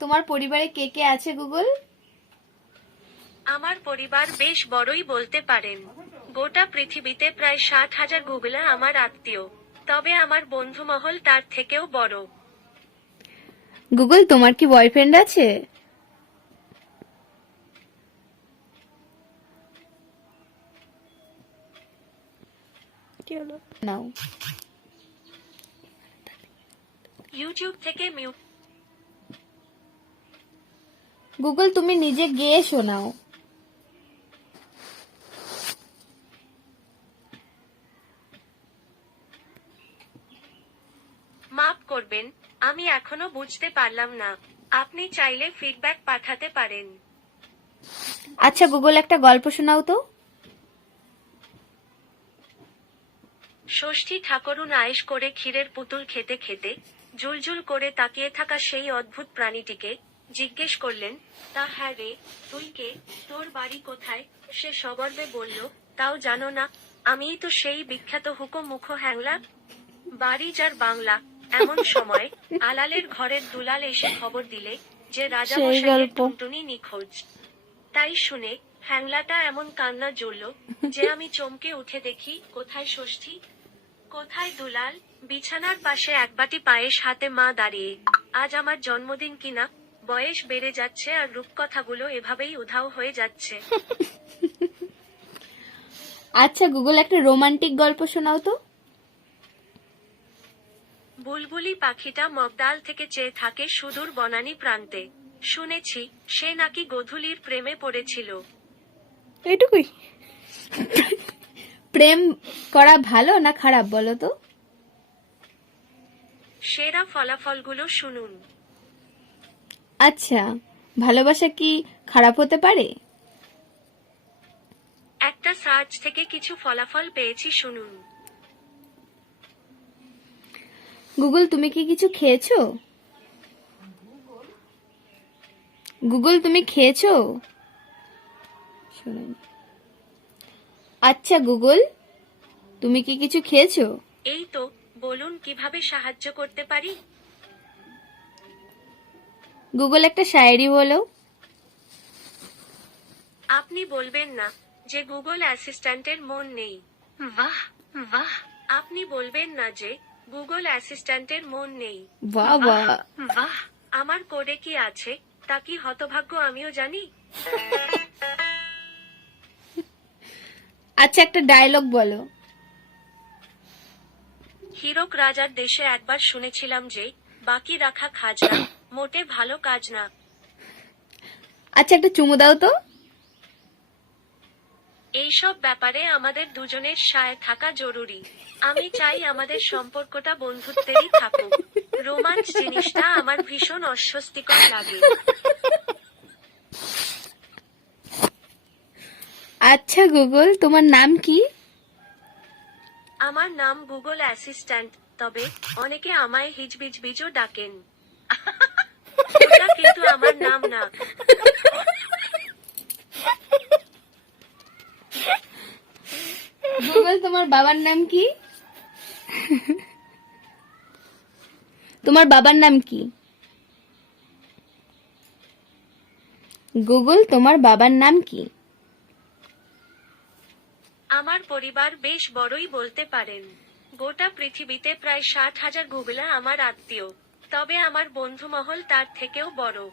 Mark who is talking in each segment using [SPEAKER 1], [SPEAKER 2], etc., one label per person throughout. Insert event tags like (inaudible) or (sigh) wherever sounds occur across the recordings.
[SPEAKER 1] তোমার পরিবারে কে কে আছে গুগল?
[SPEAKER 2] আমার পরিবার বেশ বড়ই বলতে পারেন। গোটা পৃথিবীতে প্রায় ষাট হাজার গুগলা আমার আত্মীয়। তবে আমার বন্ধুমহল তার থেকেও বড়।
[SPEAKER 1] গুগল তোমার কি বয়ফ্রেন্ড আছে? নাও।
[SPEAKER 2] ইউটিউব থেকে মিউ
[SPEAKER 1] গুগল তুমি নিজে গেয়ে শোনাও।
[SPEAKER 2] মাফ করবেন আমি এখনও বুঝতে পারলাম না। আপনি চাইলে ফিডব্যাক পাঠাতে পারেন।
[SPEAKER 1] আচ্ছা গুগল একটা গল্প শোনাও তো।
[SPEAKER 2] ষষ্ঠী ঠাকুরুন আয়েশ করে ক্ষীরের পুতুল খেতে খেতে জুলজুল করে তাকিয়ে থাকা সেই অদ্ভুত প্রাণীটিকে জিজ্ঞেস করলেন তা হ্যাঁ রে তুই কে? তোর বাড়ি কোথায়? সে সগর্বে বলল তাও জানো না আমিই তো সেই বিখ্যাত হুকো মুখো হ্যাংলা। বাড়ি যার বাংলা এমন সময় আলালের ঘরের দুলাল এসে খবর দিলে যে রাজা মশাইয়ের টুনটুনি নিখোঁজ। তাই শুনে হ্যাংলাটা এমন কান্না জুড়ল যে আমি চমকে উঠে দেখি কোথায় ষষ্ঠী? কোথায় দুলাল? বিছানার পাশে এক বাটি পায়েস হাতে মা দাঁড়িয়ে আজ আমার জন্মদিন কিনা? বয়স বেড়ে যাচ্ছে আর রূপকথাগুলো এভাবেই উধাও হয়ে যাচ্ছে। (laughs)
[SPEAKER 1] আচ্ছা গুগল একটা রোমান্টিক গল্প শোনাও তো।
[SPEAKER 2] বুলবুলি পাখিটা মগডাল থেকে চেয়ে থাকে সুদূর বনানী প্রান্তে। শুনেছি সে নাকি গধূলির প্রেমে পড়েছিল।
[SPEAKER 3] এটুকুই (laughs)
[SPEAKER 1] প্রেম করা ভালো না খারাপ বলো তো?
[SPEAKER 2] সেরা ফলাফলগুলো শুনুন।
[SPEAKER 1] আচ্ছা ভালোবাসা কি খারাপ হতে পারে?
[SPEAKER 2] একটা সার্চ থেকে কিছু ফলাফল পেয়েছি শুনুন।
[SPEAKER 1] গুগল তুমি কি কিছু খেয়েছো? গুগল তুমি খেয়েছো? শোনেনি। আচ্ছা গুগল তুমি কি কিছু খেয়েছো?
[SPEAKER 2] এই তো বলুন কীভাবে সাহায্য করতে পারি?
[SPEAKER 1] গুগল একটা শায়েরি বলো
[SPEAKER 2] আপনি বলবেন না যে গুগল অ্যাসিস্ট্যান্টের মন নেই। বাহ বাহ। আপনি বলবেন না যে গুগল অ্যাসিস্ট্যান্টের মন নেই।
[SPEAKER 1] বাহ বাহ।
[SPEAKER 2] বাহ আমার কোডে কি আছে? তা কি হতভাগ্য আমিও জানি?
[SPEAKER 1] আচ্ছা একটা ডায়লগ বলো।
[SPEAKER 2] হীরক রাজার দেশে একবার শুনেছিলাম যে বাকি রাখা খাজনা মোটে ভালো কাজ না।
[SPEAKER 1] আচ্ছা একটা চুমু দাও তো।
[SPEAKER 2] এইসব ব্যাপারে আমাদের দুজনের সায় থাকা জরুরি। আমি চাই আমাদের সম্পর্কটা বন্ধুত্বেরই থাকুক। রোমান্স জিনিসটা আমার ভীষণ অস্বস্তিকর লাগে।
[SPEAKER 1] আচ্ছা গুগল তোমার নাম কি?
[SPEAKER 2] আমার নাম গুগল অ্যাসিস্ট্যান্ট তবে অনেকে আমায় হিজবিজবিজও ডাকেন। ওটা কিন্তু আমার নাম না।
[SPEAKER 1] গুগল তোমার বাবার নাম কি? তোমার বাবার নাম কি? গুগল তোমার বাবার নাম কি?
[SPEAKER 2] আমার পরিবার বেশ বড়ই বলতে পারেন। গোটা পৃথিবীতে প্রায় ষাট হাজার গুগলা আমার আত্মীয়। তবে আমার বন্ধুমহল তার থেকেও বড়।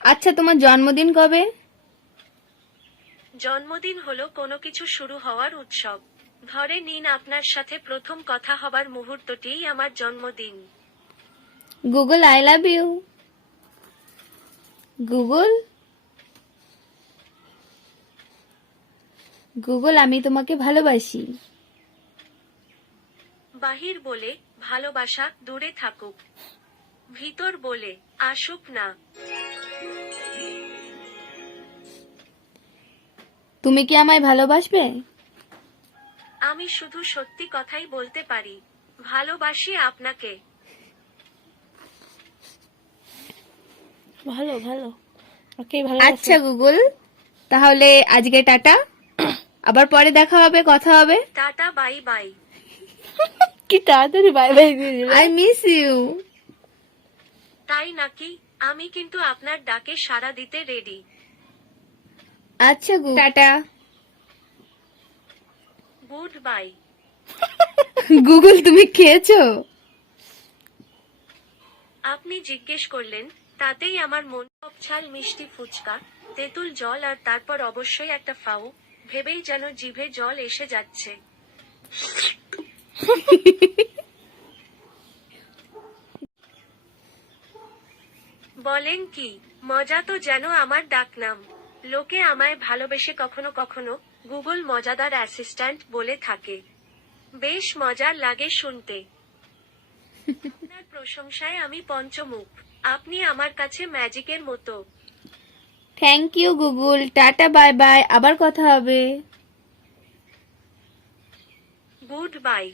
[SPEAKER 1] আচ্ছা তোমার জন্মদিন কবে?
[SPEAKER 2] জন্মদিন হলো কোনো কিছু শুরু হওয়ার উৎসব। ধরে নিন আপনার সাথে প্রথম কথা হবার মুহূর্তটিই আমার জন্মদিন।
[SPEAKER 1] Google I love you. Google? Google আমি তোমাকে ভালোবাসি।
[SPEAKER 2] বাহির বলে ভালোবাসা দূরে থাকুক। ভিতর বলে আসুক না।
[SPEAKER 1] তুমি কি আমায় ভালোবাসবে?
[SPEAKER 2] আমি শুধু সত্যি কথাই বলতে পারি ভালোবাসি আপনাকে।
[SPEAKER 3] ভালো ভালো। ওকে ভালো
[SPEAKER 1] আচ্ছা গুগল। তাহলে আজকে টাটা। আবার পরে দেখা হবে কথা হবে।
[SPEAKER 2] Tata bye by. (laughs)
[SPEAKER 3] কি তাড়াতাড়ি বাই বাই দিয়ে দিল।
[SPEAKER 1] আই মিস ইউ
[SPEAKER 2] তাই নাকি? আমি কিন্তু আপনার ডাকে সাড়া দিতে রেডি
[SPEAKER 1] আচ্ছা গু। টাটা।
[SPEAKER 2] গুড বাই
[SPEAKER 1] গুগল তুমি খেয়েছো?
[SPEAKER 2] আপনি জিজ্ঞেস করলেন তাতেই আমার মন ছাল মিষ্টি ফুচকা তেঁতুল জল আর তারপর অবশ্যই একটা ফাউ ভেবেই যেন জিভে জল এসে যাচ্ছে। বলেন কি মজা তো যেন আমার ডাকনাম। লোকে আমায় ভালোবেসে কখনো কখনো গুগল মজাদার অ্যাসিস্ট্যান্ট বলে থাকে। বেশ মজার লাগে শুনতে। আপনার প্রশংসায় আমি পঞ্চমুখ। আপনি আমার কাছে ম্যাজিকের মতো।
[SPEAKER 1] Thank you Google. Tata bye bye. আবার কথা হবে।
[SPEAKER 2] Good bye.